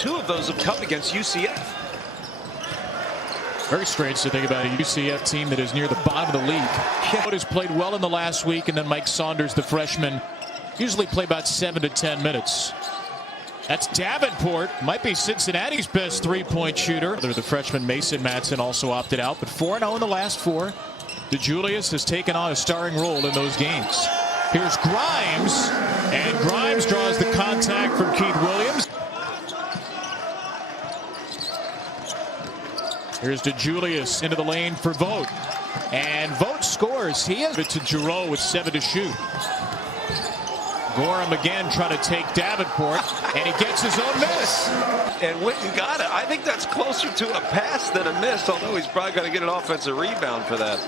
2 of those have come against UCF. Very strange to think about a UCF team that is near the bottom of the league. But has played well in the last week, and then Mike Saunders, the freshman, usually play about 7 to 10 minutes. That's Davenport, might be Cincinnati's best three-point shooter. The freshman Mason Matson also opted out, but 4-0 in the last 4. DeJulius has taken on a starring role in those games. Here's Grimes, and Grimes draws the contact from Keith Williams. Here's DeJulius into the lane for Vogt, and Vogt scores. He has it to Giroux with 7 to shoot. Gorham again trying to take Davenport, and he gets his own miss. And Witten got it. I think that's closer to a pass than a miss, although he's probably going to get an offensive rebound for that.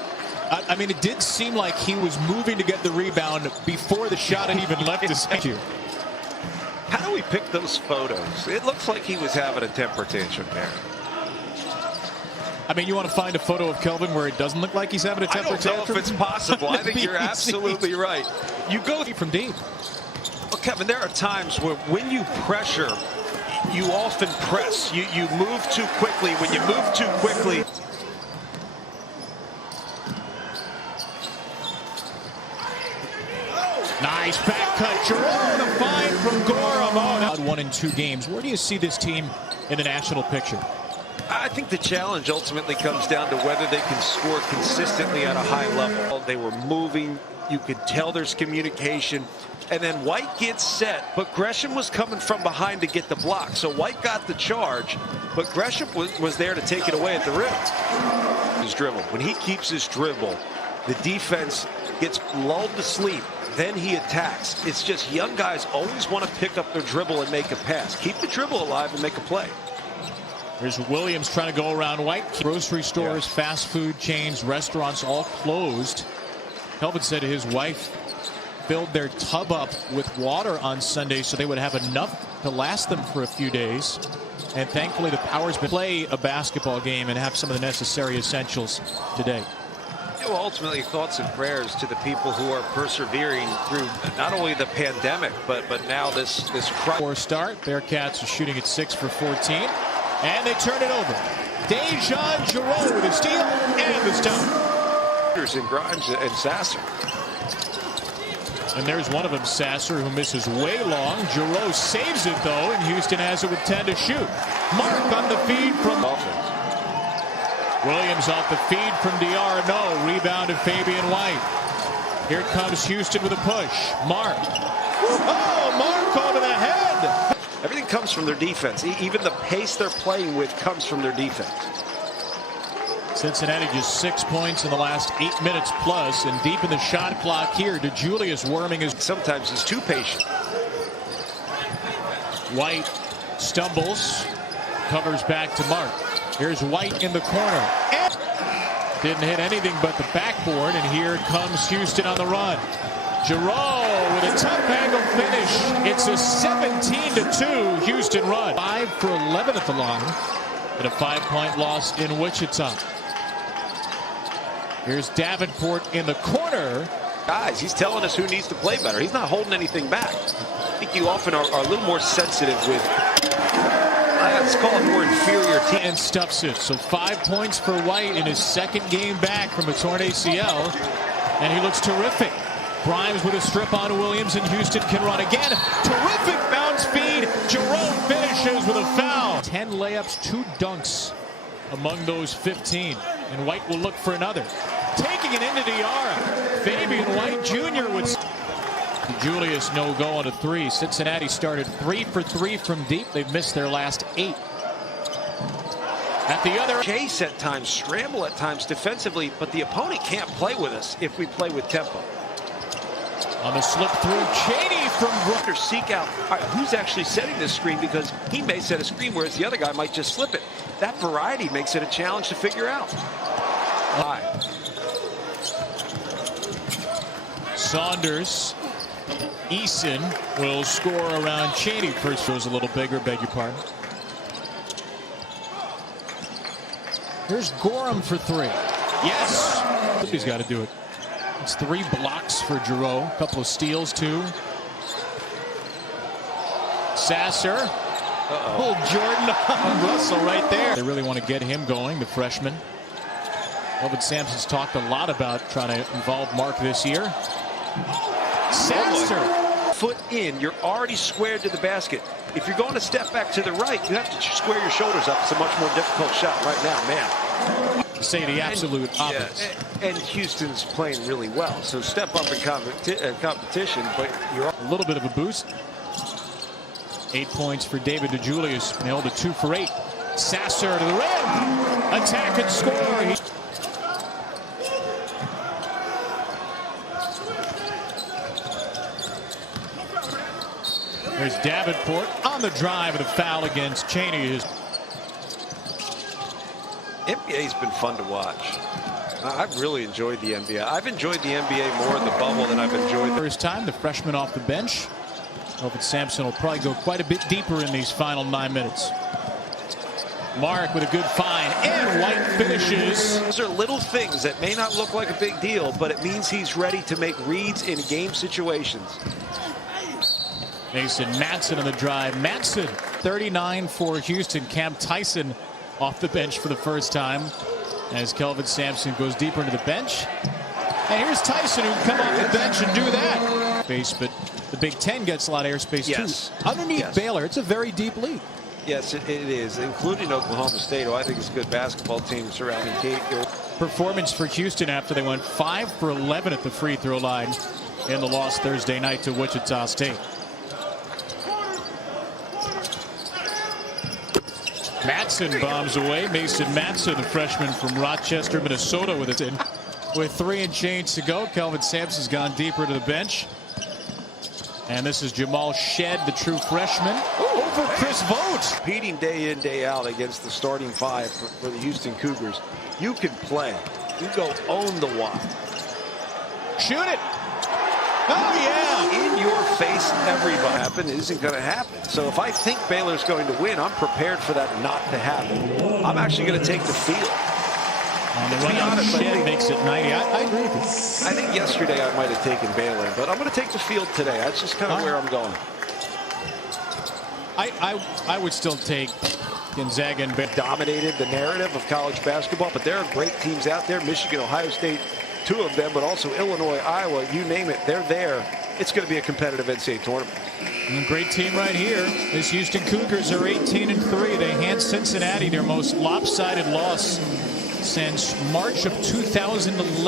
I mean, it did seem like he was moving to get the rebound before the shot had even left his hand. How do we pick those photos? It looks like he was having a temper tantrum there. I mean, you want to find a photo of Kelvin where it doesn't look like he's having a temper tantrum? I don't know if it's possible. I think you're absolutely right. You go from deep. Well, Kevin, there are times where when you pressure, you often press. You move too quickly. When you move too quickly. Nice back cut. Giroux, the find from Gorham. Oh, 1 in 2 games. Where do you see this team in the national picture? I think the challenge ultimately comes down to whether they can score consistently at a high level. They were moving. You could tell there's communication. And then White gets set, but Gresham was coming from behind to get the block. So White got the charge, but Gresham was there to take it away at the rim. His dribble. When he keeps his dribble, the defense gets lulled to sleep. Then he attacks. It's just young guys always want to pick up their dribble and make a pass. Keep the dribble alive and make a play. There's Williams trying to go around White. Grocery stores, fast food chains, restaurants all closed. Kelvin said his wife filled their tub up with water on Sunday so they would have enough to last them for a few days. And thankfully the powers play a basketball game and have some of the necessary essentials today. Ultimately, thoughts and prayers to the people who are persevering through not only the pandemic, but now this For start, Bearcats are shooting at 6 for 14, and they turn it over. Dejan Giroux with a steal and the stop. And Grimes and Sasser. And there's one of them, Sasser, who misses way long. Giroux saves it though, and Houston has it with 10 to shoot. Mark on the feed from offense. Williams off the feed from DR. No. Rebounded Fabian White. Here comes Houston with a push. Mark. Oh, Mark over the head. Everything comes from their defense. Even the pace they're playing with comes from their defense. Cincinnati just 6 points in the last 8 minutes plus, and deep in the shot clock here. DeJulius worming his. Sometimes he's too patient. White stumbles. Covers back to Mark. Here's White in the corner. And didn't hit anything but the backboard, and here comes Houston on the run. Giroux with a tough angle finish. It's a 17-2 Houston run. 5 for 11 at the line, and a 5-point loss in Wichita. Here's Davenport in the corner. Guys, he's telling us who needs to play better. He's not holding anything back. I think you often are a little more sensitive with, let's call it, more inferior team. And stuffs it. So 5 points for White in his second game back from a torn ACL. And he looks terrific. Grimes with a strip on Williams, and Houston can run again. Terrific bounce feed. Giroux finishes with a foul. 10 layups, 2 dunks among those 15. And White will look for another. Taking it into Diarra. Fabian White Jr. with Julius no go on a 3. Cincinnati started 3 for 3 from deep. They've missed their last 8. At the other, chase at times, scramble at times defensively, but the opponent can't play with us if we play with tempo. On the slip through, Cheney from Brooker. Seek out who's actually setting this screen, because he may set a screen whereas the other guy might just slip it. That variety makes it a challenge to figure out. Saunders. Eason will score around Cheney. First goes a little bigger, beg your pardon. Here's Gorham for 3. Yes! He's got to do it. It's 3 blocks for Giroux. A couple of steals, too. Sasser. Pulled Jordan on Russell right there. They really want to get him going, the freshman. Kelvin Sampson's talked a lot about trying to involve Mark this year. Sasser. Foot in, you're already squared to the basket. If you're going to step back to the right, you have to square your shoulders up. It's a much more difficult shot right now, man. Say the absolute opposite. Yeah, and Houston's playing really well, so step up in competition, but you're a little bit of a boost. 8 points for David DeJulius. Nailed a 2 for 8. Sasser to the rim. Attack and score. There's Davenport on the drive of the foul against Cheney. NBA's been fun to watch. I've really enjoyed the NBA. I've enjoyed the NBA more in the bubble than I've enjoyed the first time. The freshman off the bench. Kelvin Sampson will probably go quite a bit deeper in these final 9 minutes. Mark with a good find, and White finishes. Those are little things that may not look like a big deal, but it means he's ready to make reads in game situations. Mason Matson on the drive. Matson, 39 for Houston. Cam Tyson off the bench for the first time as Kelvin Sampson goes deeper into the bench. And here's Tyson, who can come off the bench and do that. But the Big Ten gets a lot of airspace too. Underneath Baylor, it's a very deep league. Yes, it is, including Oklahoma State, who I think is a good basketball team surrounding Kate. Performance for Houston after they went 5 for 11 at the free throw line in the loss Thursday night to Wichita State. Matson bombs away. Mason Matson, the freshman from Rochester, Minnesota, with it in. With 3 and change to go, Kelvin Sampson's gone deeper to the bench. And this is Jamal Shed, the true freshman, over Chris Vogt. Competing day in, day out against the starting 5 for the Houston Cougars. You can play. You go own the wall. Shoot it. Oh, yeah. In your face, everybody happen isn't going to happen. So if I think Baylor's going to win, I'm prepared for that not to happen. I'm actually going to take the field. On the run, Shed makes it 90. I agree with you. I think yesterday I might have taken Baylor, but I'm going to take the field today. That's just kind of where I'm going. I would still take Gonzaga and Baylor. Dominated the narrative of college basketball, but there are great teams out there. Michigan, Ohio State, 2 of them, but also Illinois, Iowa, you name it, they're there. It's going to be a competitive NCAA tournament. And a great team right here. These Houston Cougars are 18-3. They hand Cincinnati their most lopsided loss since March of 2011.